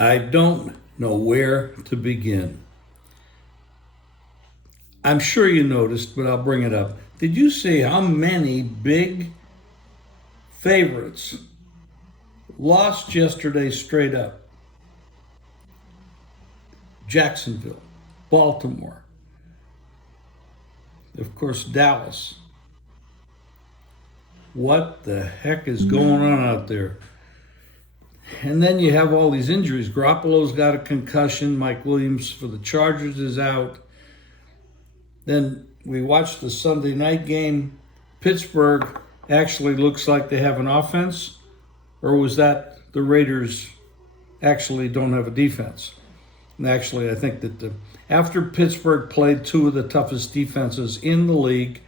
I don't know where to begin. I'm sure you noticed, but I'll bring it up. Did you see how many big favorites lost yesterday straight up? Jacksonville, Baltimore, of course, Dallas. What the heck is going on out there? And then you have all these injuries. Garoppolo's got a concussion. Mike Williams for the Chargers is out. Then we watched the Sunday night game. Pittsburgh actually looks like they have an offense. Or was that the Raiders actually don't have a defense? And actually, I think that after Pittsburgh played two of the toughest defenses in the league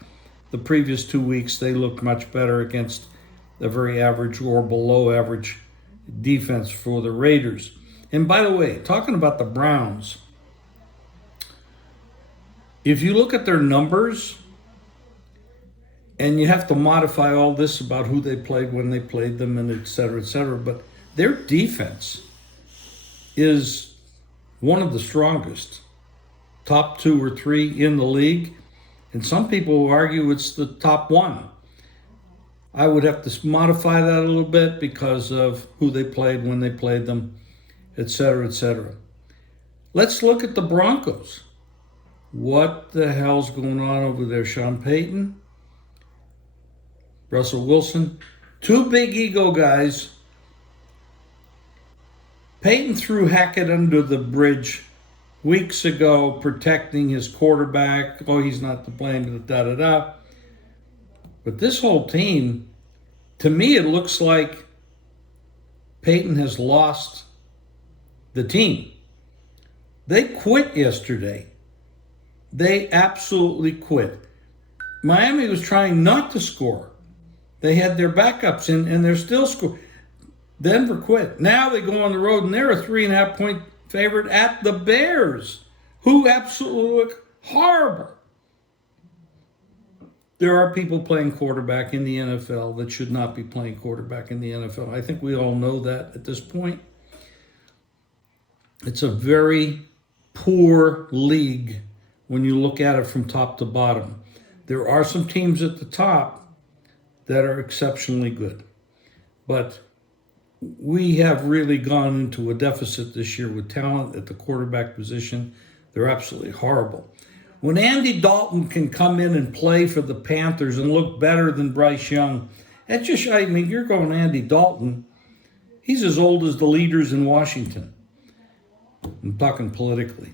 the previous 2 weeks, they looked much better against a very average or below average defense for the Raiders. And by the way, talking about the Browns, if you look at their numbers, and you have to modify all this about who they played, when they played them, and et cetera, but their defense is one of the strongest, top 2 or 3 in the league. And some people will argue it's the top 1. I would have to modify that a little bit because of who they played, when they played them, et cetera. Let's look at the Broncos. What the hell's going on over there? Sean Payton, Russell Wilson, 2 big ego guys. Payton threw Hackett under the bridge weeks ago, protecting his quarterback. Oh, he's not to blame, da-da-da. But this whole team, to me, it looks like Payton has lost the team. They quit yesterday. They absolutely quit. Miami was trying not to score. They had their backups in, and they're still scoring. Denver quit. Now they go on the road, and they're a 3.5-point favorite at the Bears, who absolutely look horrible. There are people playing quarterback in the NFL that should not be playing quarterback in the NFL. I think we all know that at this point. It's a very poor league when you look at it from top to bottom. There are some teams at the top that are exceptionally good. But we have really gone into a deficit this year with talent at the quarterback position. They're absolutely horrible. When Andy Dalton can come in and play for the Panthers and look better than Bryce Young, that's just, I mean, you're going Andy Dalton. He's as old as the leaders in Washington. I'm talking politically.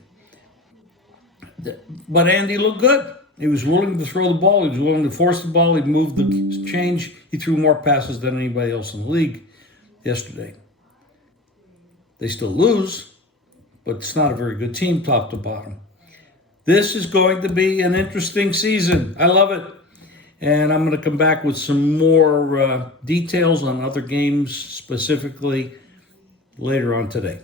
But Andy looked good. He was willing to throw the ball. He was willing to force the ball. He moved the change. He threw more passes than anybody else in the league yesterday. They still lose, but it's not a very good team top to bottom. This is going to be an interesting season. I love it. And I'm going to come back with some more details on other games specifically later on today.